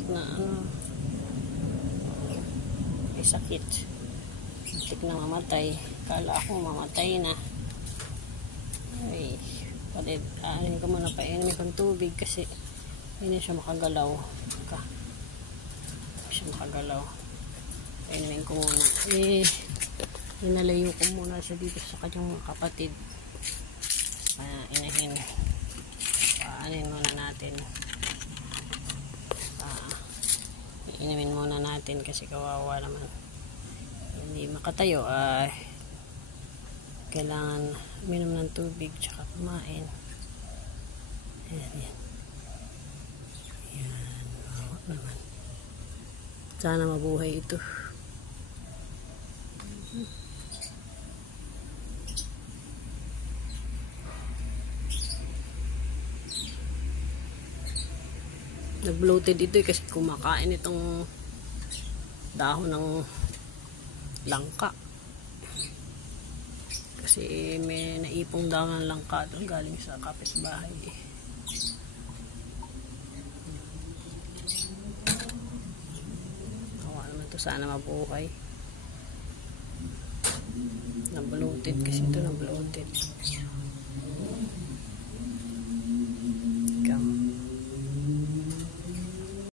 salamat na may sakit. Muntik na mamatay. Kala ko mamatay na. Ay, palit, ko muna pa inumin kong tubig kasi hindi siya makagalaw. Hindi siya makagalaw. Inumin ko muna. Inalayo ko muna siya dito sa kanyang mga kapatid. Inahin. Paanin muna natin. Inumin muna natin kasi kawawa naman. Hindi makatayo. Kailangan minom ng tubig tsaka kumain. Ayan, yan. Ayan. Wawa naman. Sana mabuhay ito. Nag-bloated ito kasi kumakain itong dahon ng langka. Kasi may naipong dahon ng langka doon galing sa kapitbahay. Awa naman to, sana mabuhay. Nag-bloated kasi ito, nag-bloated.